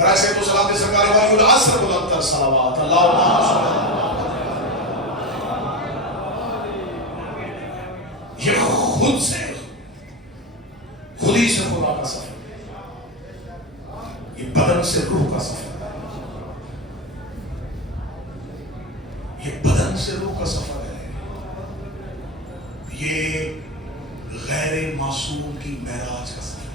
برائے سے تو صلاة سرکار والی العصر بلندر صلوات اللہم صلی اللہ. یہ خود سے خود ہی سے خدا کا سفر ہے. یہ بدن سے روح کا سفر ہے. یہ بدن سے روح کا سفر ہے. یہ غیر معصوم کی معراج کا سفر ہے.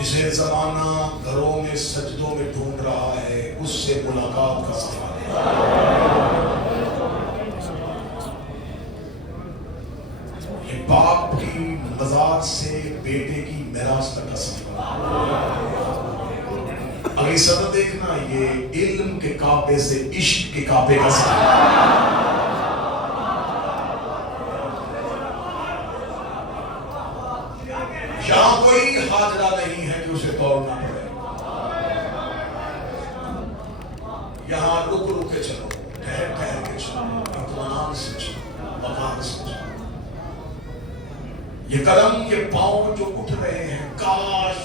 جسے زمانہ گھروں میں سجدوں میں ڈھونڈ رہا ہے اس سے ملاقات کا سفر ہے. یہ باپ کی مزار سے بیٹے کی میراث تک کا سفر ہے. اگلی صدر دیکھنا یہ علم کے کعبے سے عشق کے کعبے کا سفر ہے. یہاں کوئی حاجرہ نہیں ہے کہ اسے توڑنا پڑے. یہاں رک رک کے چلو, ٹھہر ٹھہر کے چلو, اطمینان سے چلو, وقار سے چلو. یہ قدم یہ پاؤں جو اٹھ رہے ہیں, کاش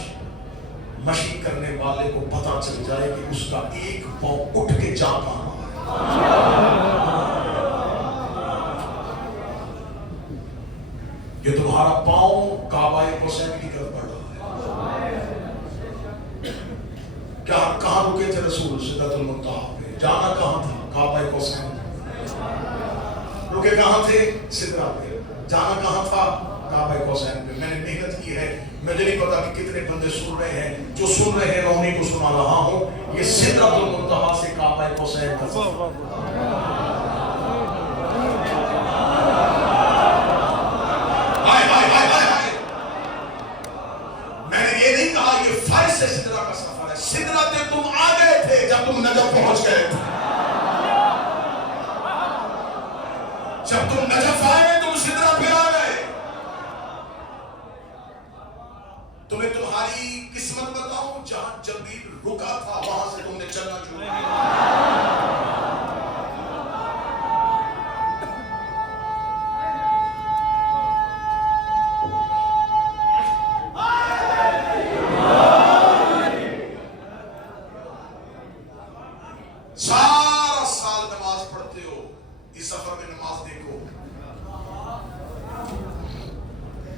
مشی کرنے والے کو پتا چل جائے کہ اس کا ایک پاؤں اٹھ کے جا کہاں ہے. یہ تمہارا پاؤں کعبہ حسین کی طرف بڑھ رہا ہے. کیا کہاں رکے تھے رسول سدرۃ المنتہا پہ؟ جانا کہاں تھا؟ کعبہ حسین. رکے کہاں تھے؟ سدرہ پہ. جانا کہاں تھا؟ کعبہ حسین پہ. میں نے محنت کی ہے, مجھے نہیں پتا کہ کتنے بندے سن رہے ہیں. جو سن رہے ہیں میں انہیں کو سنا رہا ہوں. یہ سدرۃ المنتہا سے کعبہ حسین کا سفر. سے سدرہ کا سفر ہے. سدرہ تے تم آ گئے تھے جب تم نجف پہنچ گئے تھے. جب تم نجف آئے تم سدرہ پہ آ گئے. تمہیں تمہاری قسمت بتاؤں, جہاں جبریل رکا تھا وہاں سے تم نے چلنا شروع کیا.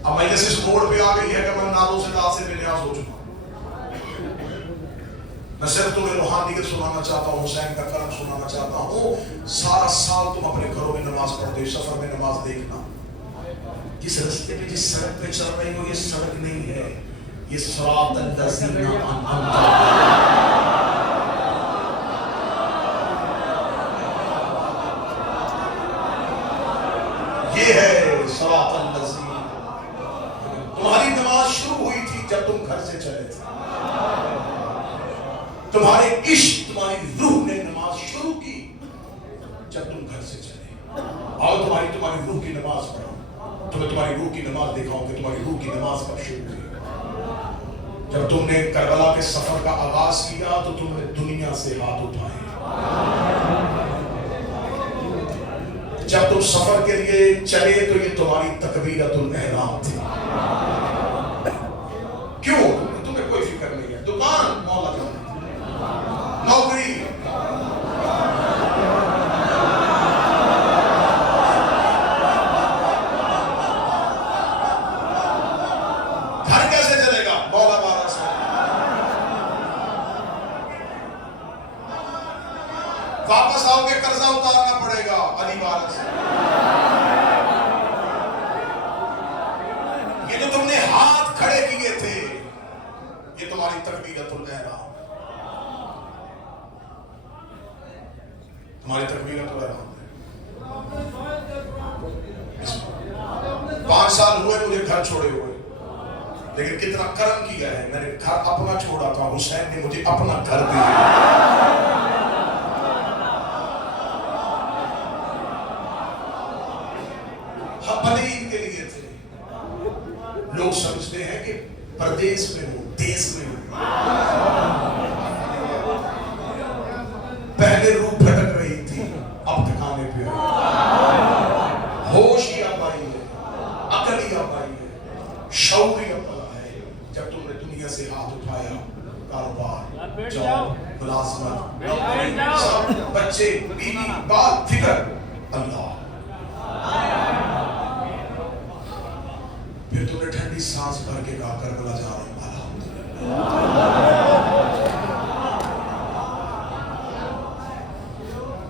اب مجلس اس موڑ پہ آ گئی ہے کہ میں نالوں سے داد سے بے نیاز ہو چکا ہوں. میں صرف تمہیں روحانیت سنانا چاہتا ہوں, حسین کا کرم سنانا چاہتا ہوں. سارا سال تم اپنے گھروں میں نماز پڑھتے ہو, سفر میں نماز دیکھنا. جس رستے پہ جس سڑک پہ چل رہی ہو یہ سڑک نہیں ہے, یہ صراط الذین انعمت یہ ہے صراط الذین. تمہاری نماز شروع ہوئی تھی جب تم گھر سے چلے تھے. تمہارے عشق تمہاری روح نے نماز شروع کی جب تم گھر سے چلے. آؤ تمہاری روح کی نماز پڑھو. تمہیں تمہاری روح کی نماز دکھاؤں کہ تمہاری روح کی نماز کب شروع ہوئی. جب تم نے کربلا کے سفر کا آغاز کیا تو تم نے دنیا سے ہاتھ اٹھائے. جب تم سفر کے لیے چلے تو یہ تمہاری تکبیرۃ الاحرام تھی. کیوں؟ تمہیں کوئی فکر نہیں ہے. دکان مولا کرنا, نوکری, گھر کیسے چلے گا؟ مولا بارہ سے. واپس آؤ گے قرضہ اتارنا پڑے گا علی بارہ سے. یہ جو تم نے ہاتھ کھڑے کیے تھے یہ تمہاری تکبیرۃ الاحرام. تمہاری تکبیرۃ الاحرام. 5 سال ہوئے مجھے گھر چھوڑے ہوئے, لیکن کتنا کرم کیا ہے. میں نے گھر اپنا چھوڑا تھا, حسین نے مجھے اپنا گھر دیا. پلیگ کے لیے تھے. لوگ سمجھتے ہیں کہ پردیس میں ہو, دیس میں ہو. پہلے روح بھٹک رہی تھی, اب ٹھکانے پہ ہوش ہی اب آئی ہے, عقل بڑی آبائی ہے، شعوری عملہ ہے. جب تم نے دنیا سے ہاتھ اٹھایا، کاروبار، جاب، ملازمت، نوکری، سب، بچے، بیوی، بال، فکر، اللہ. پھر تم نے ٹھنڈی سانس بھر کے کہا کربلا جا رہا ہوں،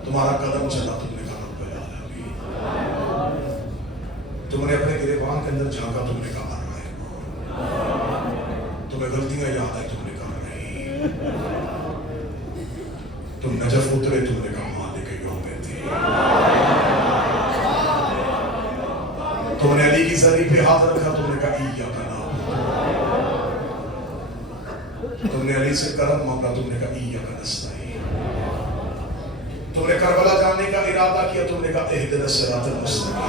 تمہارا قدم چلا، تم نے کہا رب العالمین. تم نے اپنے گریبان کے اندر جھانکا، تم نے کہا الرحمن. تمہیں غلطیاں یاد آئی، تم نے کہا نہیں. تم نجف اترے، تم نے کہا مالک یوم الدین. تم نے علی کی زری پہ ہاتھ رکھا، تم نے کہا ایاک نعبد. تم نے علی سے کرم مانگا، تم نے کہا ایاک نستعین. تم نے کربلا جانے کا ارادہ کیا، تم نے کہا اہدنا الصراط المستقیم.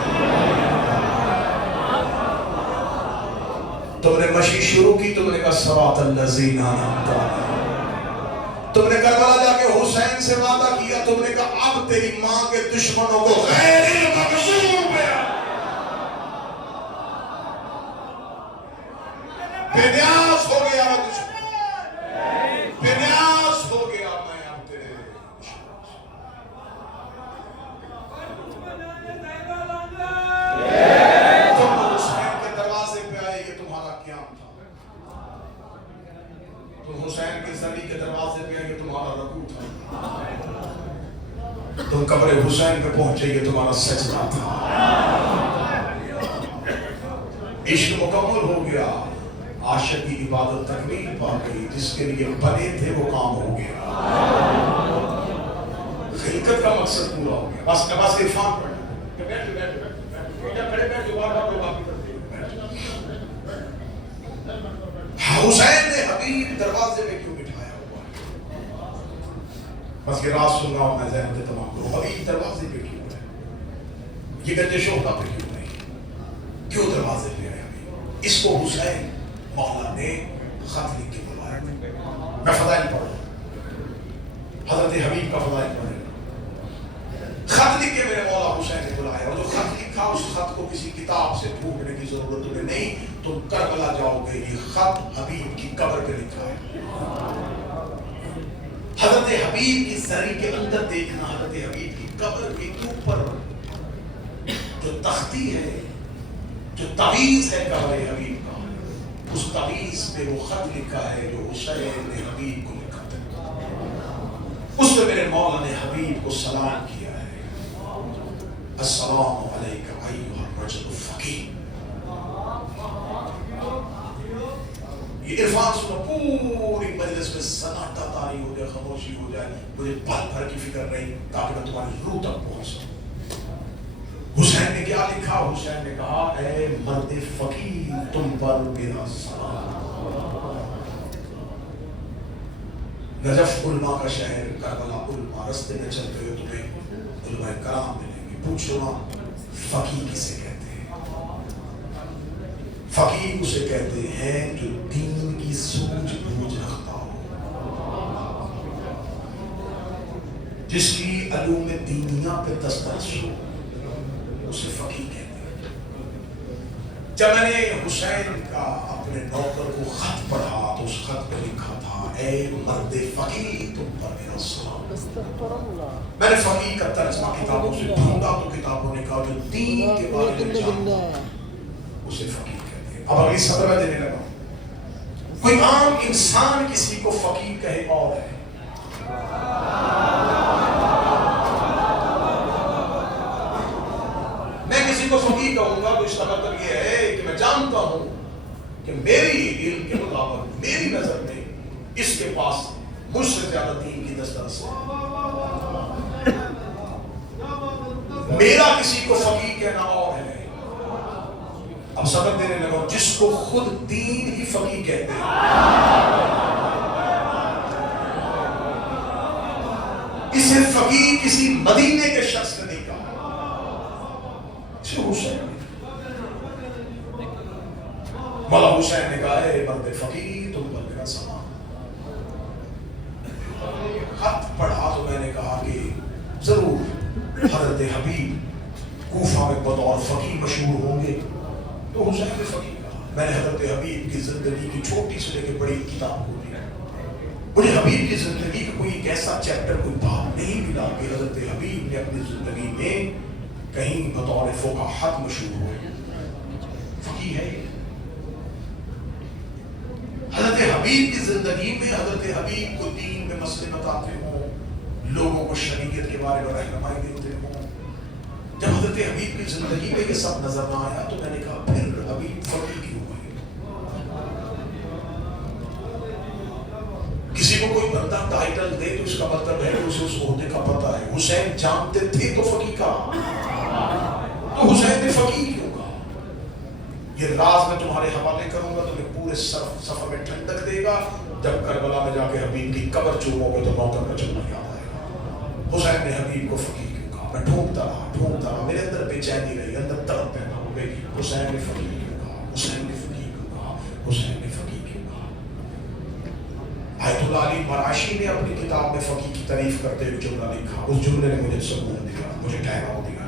تم نے مشی شروع کی، تم نے کہا صراط الذین انعمت علیہم. تم نے کربلا جا کے حسین سے وعدہ کیا، تم نے کہا اب تیری ماں کے دشمنوں کو غیر المغضوب بے نیاز ہو گیا، بے نیاز ہو گیا میں اب تیرے. تم حسین کے دروازے پہ آئے، یہ تمہارا قیام تھا. تم حسین کی زری کے دروازے پہ آئے، یہ تمہارا رکوع تھا. تم قبر حسین پہ پہنچے، یہ تمہارا سجدہ تھا. عشق مکمل ہو گیا، عاشق کی عبادت تکمیل پا گئی. جس کے لیے بنے تھے وہ کام ہو گیا، خلقت کا مقصد پورا ہو گیا. بس عرفان پڑھنا. حسین نے حبیب دروازے میں کیوں بٹھایا ہوا؟ بس یہ راز سننا اور میں ذہن سے تمام کروں. حبیب دروازے پہ کیوں ہے؟ یہ گنج شوقہ پہ کیوں نہیں؟ کیوں دروازے پہ ہے حبیب؟ اس کو حسین مولا نے خط لکھ کے بلایا. میں فضائل پڑھ رہا ہوں، حضرت حبیب کا فضائل پڑھ رہا ہوں. خط لکھ کے میرے مولا حسین نے بلایا، اور جو خط لکھا اس خط کو کسی کتاب سے ڈھونڈنے کی ضرورت تمہیں نہیں. تم کربلا جاؤ گے، یہ خط حبیب کی قبر پہ لکھا ہے. حضرت حبیب کی زری کے اندر دیکھنا، حضرت حبیب کی قبر کے اوپر جو تختی ہے، جو تعویذ ہے قبر حبیب کا، اس تعویذ پہ وہ خط لکھا ہے جو حسین نے حبیب کو لکھا تھا. اس پہ میرے مولا نے حبیب کو سلام کیا ہے، السلام علیکم ایھا الرجل الفقیہ. یہ عرفان سنو، پوری مجلس میں سناٹا طاری ہو جائے، خاموشی ہو جائے. مجھے پل بھر کی فکر نہیں تاکہ میں تمہاری روح تک پہنچ سکوں. حسین نے کیا لکھا؟ حسین نے کہا اے مرد فقیر تم پر میرا سلام. نجف علماء کا شہر، کربلا علماء. رستے میں چلتے ہوئے تمہیں علماء کرام ملیں گے. پوچھو نا فقیر کسے کہتے ہیں؟ فقیر اسے کہتے ہیں جو دین کی سوجھ بوجھ رکھتا ہو، جس کی علوم دینیہ پہ دسترس ہو، اسے فقیر کہتے ہیں. جب میں نے حسین کا اپنے نوکر کو خط پڑھا تو اس خط پہ لکھا تھا اے مرد فقیر تم پر میرا سلام. میں نے فقیر کا ترجمہ کتابوں سے ڈھونڈا تو کتابوں نے کہا جو دین کے بارے میں جانتا اسے فقیر کہتے ہیں. اب اگلی صدر میں دینے لگا. کوئی عام انسان کسی کو فقیر کہے اور ہے. میں کسی کو فقیر کہوں گا تو اس کا مطلب یہ ہے کہ میں جانتا ہوں کہ میری علم کے مطابق، میری نظر میں اس کے پاس مجھ سے زیادہ دین کی دسترس ہے. میرا کسی کو فقیر کہنا اور ہے. اب سبق دینے لگا جس کو خود دین ہی فقیر کہتے ہیں. اسے فقیر کسی مدینے کے شخص نے نہیں کہا، اسے حسین نے. مولا حسین نے کہا اے مرد فقیر تم پر میرا سلام. خط پڑھا تو میں نے کہا کہ ضرور حضرت حبیب کوفہ میں بطور فقیر مشہور ہوں گے. تو حسین نے فقیر کہا. میں نے حضرت حبیب کی زندگی کی چھوٹی سے لے کے بڑی کتاب کھولی. مجھے حبیب کی زندگی کا کوئی ایک ایسا چیپٹر کوئی باب نہیں ملا کہ حضرت حبیب نے اپنی زندگی میں کہیں بطور فقاہت مشہور ہوئے. فقیہ ہے. حضرت حبیب کی زندگی میں حضرت حبیب کو دین میں مسئلے بتاتے ہوں, لوگوں کو شریعت کے بارے میں رہنمائی دیتے ہوں. جب حضرت حبیب کی زندگی میں یہ سب نظر نہ آیا تو میں نے کہا پھر حبیب فقیر کیوں ہوئے؟ کسی کو کوئی بندہ ٹائٹل دے تو اس کا مطلب ہے کہ اسے اس عہدے کا پتہ ہے. حسین جانتے تھے تو فقیر کہا, تو حسین نے فقیر کیوں کہا؟ یہ راز میں تمہارے حوالے کروں گا, تمہیں پورے سفر میں ٹھنڈک دے گا. جب کربلا میں جا کے حبیب کی قبر چومو گے تو موقع کا چلنا یاد آئے گا. حسین نے حبیب کو فقیر کیوں کہا؟ میں ڈھونڈتا رہا, میرے اندر بے چینی رہی, اندر تڑپ پیدا ہو گئی. حسین نے فقیر کیوں کہا؟ حسین نے فقیر کیوں کہا؟ حسین نے فقیر کیوں کہا؟ آیت اللہ علی مراشی نے اپنی کتاب میں فقیر کی تعریف کرتے ہوئے جملہ لکھا. اس جملے نے مجھے سکون دیا, مجھے ٹھہراؤ دیا.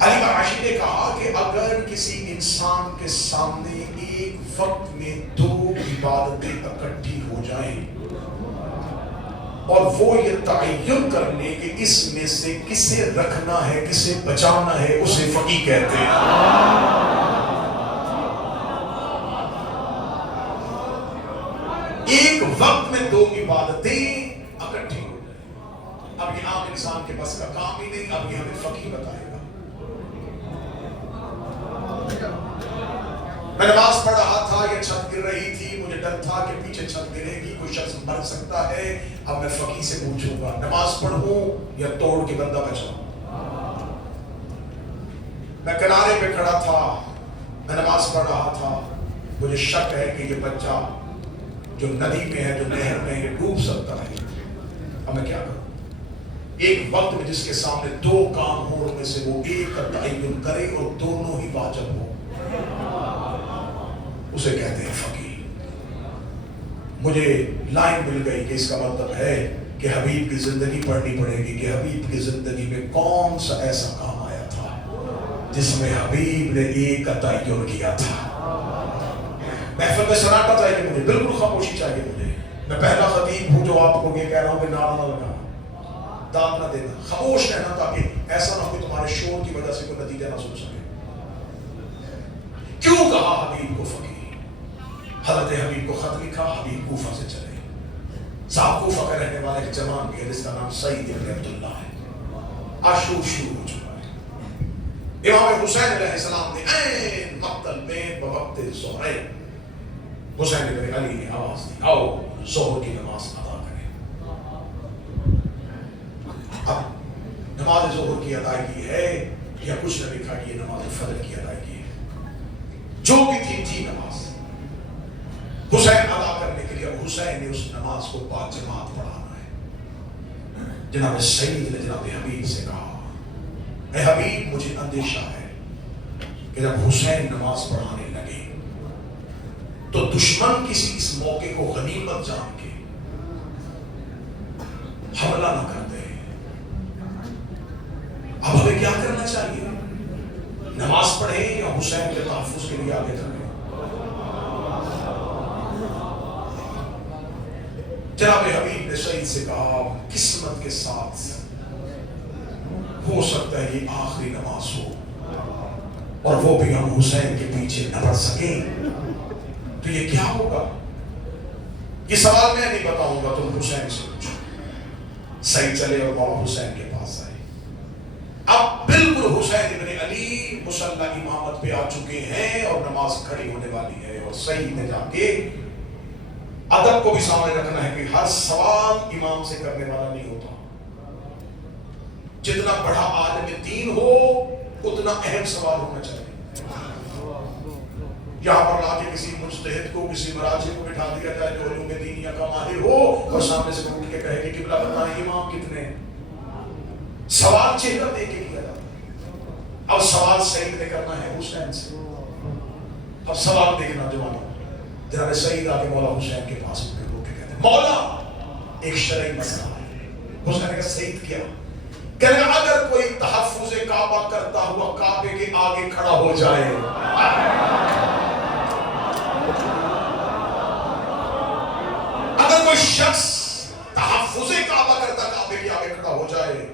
علی مراشی نے کہا کہ اگر کسی انسان کے سامنے ایک وقت میں دو عبادتیں اکٹھی ہو جائیں اور وہ یہ تعین کر لے کہ اس میں سے کسے رکھنا ہے کسے بچانا ہے, اسے فقیر کہتے ہیں. ایک وقت میں دو عبادتیں اکٹھی ہو جائیں. اب یہ عام انسان کے بس کا کام ہی نہیں, اب یہ ہمیں فقیر بتائے گا. میں نماز پڑھ رہا تھا, یہ چھت گر رہی تھی, مجھے ڈر تھا کہ پیچھے چھت گرے گی, کوئی شخص مر سکتا ہے. اب میں فقیر سے پوچھوں گا نماز پڑھوں یا توڑ کے بندہ بچاؤں؟ میں کنارے پہ کھڑا تھا, میں نماز پڑھ رہا تھا, مجھے شک ہے کہ یہ بچہ جو ندی میں ہے, جو نہر میں, یہ ڈوب سکتا ہے. اب میں کیا کروں؟ ایک وقت میں جس کے سامنے دو کام ہو, ان میں سے وہ ایک کا تعین کرے اور دونوں ہی واجب ہو, اسے کہتے ہیں فقیر. مجھے لائن مل گئی کہ اس کا مطلب ہے کہ حبیب کی زندگی پڑھنی پڑے گی کہ حبیب کی زندگی میں کون سا ایسا کام آیا تھا جس میں حبیب نے ایک کا تعین کیا تھا. محفل میں سناٹا چاہیے مجھے, بالکل خاموشی چاہیے مجھے. میں پہلا خطیب ہوں جو آپ کو یہ کہہ رہا ہوں کہ نعرہ نہ لگانا, داد نہ دینا, خاموش رہنا, تاکہ ایسا نہ ہو کہ تمہارے شور کی وجہ سے کوئی نتیجہ نہ سن سکے. کیوں کہا حبیب کو فقیر؟ حضرت حبیب کو خط لکھا, حبیب کوفہ سے چلے. صاحب کوفہ کا رہنے والے ایک جوان بھی ہے جس کا نام سعید ابن عبداللہ ہے. عاشور شروع ہو چکا ہے. امام حسین علیہ السلام نے این مقتل میں بوقت ظہر, حسین ابن علی نے آواز دی, آؤ ظہر کی نماز ادا کریں. اب نماز ظہر کی ادائیگی ہے یا کچھ نہ لکھا کہ یہ نماز فجر کی ادائیگی ہے, جو بھی تھی نماز حسین ادا کرنے کے لیے. اب حسین نے اس نماز کو با جماعت پڑھانا ہے. جناب سعید نے جناب حبیب سے کہا, اے حبیب مجھے اندیشہ ہے کہ جب حسین نماز پڑھانے لگے تو دشمن کسی اس موقع کو غنیمت جان کے حملہ نہ کر دے. اب ہمیں کیا کرنا چاہیے؟ نماز پڑھیں یا حسین کے تحفظ کے لیے آگے چلیں؟ جناب حبیب نے سعید سے کہا, قسمت کے ساتھ ہو سکتا ہے یہ آخری نماز ہو اور وہ بھی ہم حسین کے پیچھے نہ پڑھ سکیں, تو یہ کیا ہوگا؟ یہ سوال میں نہیں بتاؤں گا, تم حسین سے پوچھو. سعید چلے اور مولا حسین کے پاس آئے. اب بالکل حسین ابن علی مصلی امامت پہ آ چکے ہیں اور نماز کھڑی ہونے والی ہے, اور سعید نے جا کے ادب کو بھی سامنے رکھنا ہے کہ ہر سوال امام سے کرنے والا نہیں ہوتا. جتنا بڑا عالم دین ہو اتنا اہم سوال ہونا چاہیے. یہاں پر لا کے کسی مجتہد کو, کسی مراجع کو بٹھا دیا جائے جو علوم دینیہ کا ماہر ہو, اور سامنے سے اٹھ کے کہے کہ قبلہ بتائیں امام کتنے. سوال چہرہ دے کے کیا جاتا ہے. اب سوال سعید نے کرنا ہے حسین سے. اب سوال دیکھنا جوانوں, جناب سعید آ کے مولا حسین کے پاس ہو کے کہتے ہیں, مولا ایک شرعی مسئلہ ہے. حسین نے کہا سعید کیا؟ کہ اگر کوئی تحفظ کعبہ کرتا ہوا کعبے کے آگے کھڑا ہو جائے اگر کوئی شخص تحفظ کعبہ کرتا کعبے کے آگے کھڑا ہو جائے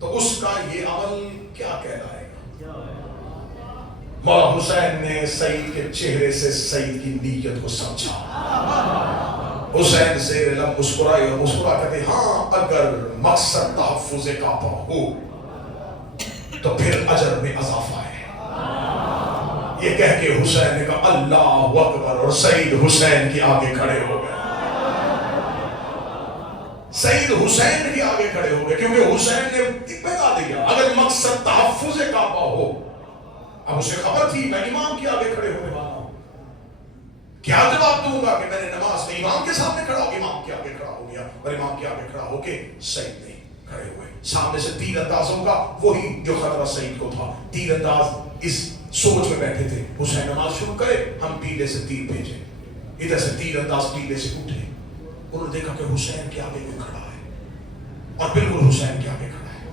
تو اس کا یہ عمل کیا کہلائے گا؟ مولا حسین نے سعید کے چہرے سے سعید کی نیت کو سمجھا. حسین زیر لب مسکرائے اور مسکرا کہتے ہاں اگر مقصد تحفظ کعبہ ہو تو پھر اجر میں اضافہ ہے. یہ کہہ کے حسین نے کہا اللہ اکبر اور سعید حسین کے آگے کھڑے ہو گئے. سعید حسین کے آگے کھڑے ہو گئے کیونکہ حسین نے بتا دیا اگر مقصد تحفظ کعبہ ہو. اب اسے خبر تھی میں امام کے آگے کھڑے ہونے والا ہوں, کیا جواب دوں گا کہ میں نے نماز میں امام کے سامنے کھڑا ہو, امام کے آگے کھڑا ہو گیا اور امام کے آگے کھڑا ہو کے سعید نہیں کھڑے ہوئے. سامنے سے تیر اندازوں کا وہی جو خطرہ سعید کو تھا. تیر انداز اس سوچ میں بیٹھے تھے حسین نماز شروع کرے ہم پیلے سے تیر بھیجیں, ادھر سے تیر انداز پیلے سے اٹھے. انہوں نے دیکھا کہ حسین کے آگے کوئی کھڑا ہے اور بالکل حسین کے آگے کھڑا ہے.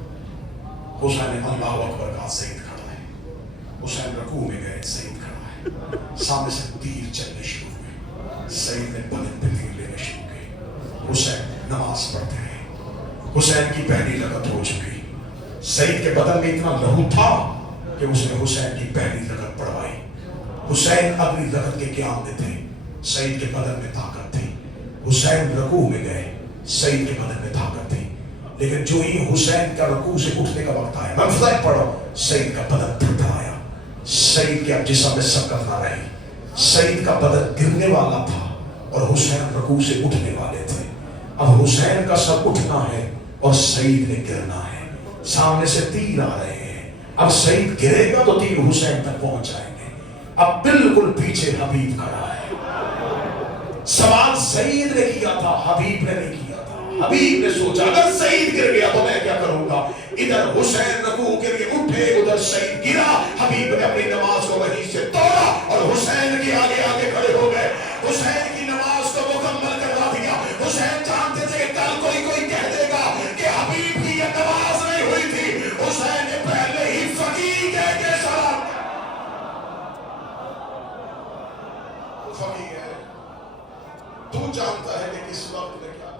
حسین نے اللہ اکبر کہا سعید کھڑا ہے. حسین رکوع میں گئے سعید کھڑا ہے. سامنے سے تیر چلنے شروع ہوئے. سعید نے بدن پہ تیر لینے شروع کیے. حسین نماز پڑھتے رہے. حسین کی پہلی لغت ہو چکی. سعید کے بدن میں اتنا لہو تھا کہ اس نے حسین کی پہلی لغت پڑھوائی. حسین اگلی لغت کے قیام میں تھے. سعید کے بدن میں طاقت تھی. حسین رکوع میں گئے سعید کے بدن میں طاقت تھی. لیکن جو ہی حسین کا رکوع سے اٹھنے کا وقت آیا میں پڑھو سعید کا بدن تھرتھرایا آیا. سعید کے اب جسم میں سکت نہ رہی. سعید کا بدن گرنے والا تھا اور حسین رکوع سے اٹھنے والے تھے. اب حسین کا سر اٹھنا ہے اور سعید نے گرنا ہے. سامنے سے تیر آ رہے ہیں. اب سعید گرے گا تو تیر حسین تک پہنچ جائیں گے. اب بالکل پیچھے حبیب کھڑا ہے. سوال سعید نے کیا تھا حبیب نے نہیں کیا تھا. حبیب نے سوچا اگر سعید گر گیا تو میں کیا کروں گا. ادھر حسین رکوع کے لیے اٹھے ادھر سعید گرا. حبیب نے اپنی نماز کو وہیں سے توڑا اور حسین کے آگے آگے کھڑے ہو گئے. حسین کی نماز کو مکمل کروا دیا. حسین جانتے تھے کہ کل کوئی کہہ دے گا کہ حبیب کی یہ نماز نہیں ہوئی تھی. حسین نے پہلے ہی فقیر کہہ کے سلام فقیر ہے تو جانتا ہے کہ کس وقت نے کیا.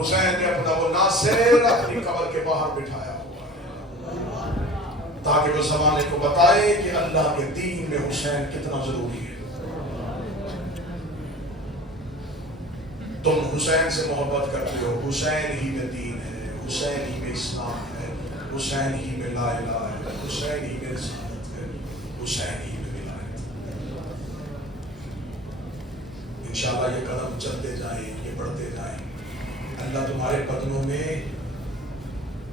حسین نے اپنا وہ ناصر اپنی قبر کے باہر بٹھایا ہوا ہے تاکہ وہ زمانے کو بتائے کہ اللہ کے دین میں حسین کتنا ضروری ہے. تم حسین سے محبت کرتے ہو. حسین ہی میں دین ہے, حسین ہی میں اسلام ہے, حسین ہی میں لا الہ ہے, حسین ہی میں رسالت ہے, حسین ہی میں ولایت. انشاءاللہ یہ قدم چلتے جائیں یہ بڑھتے جائیں. اللہ تمہارے قدموں میں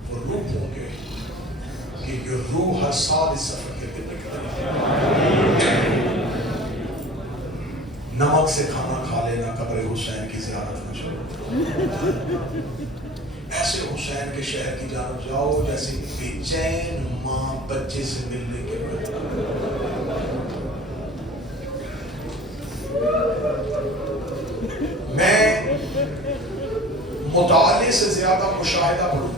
وہ روح ہوں گے کہ یہ روح ہر سال اس سفر کے دن نکلے. نمک سے کھانا کھا لینا قبر حسین کی زیارت نہ چھوڑو. ایسے حسین کے شہر کی جانب جاؤ جیسے بے چین ماں بچے سے ملنے کے بعد. میں مطالعے سے زیادہ مشاہدہ پڑھوں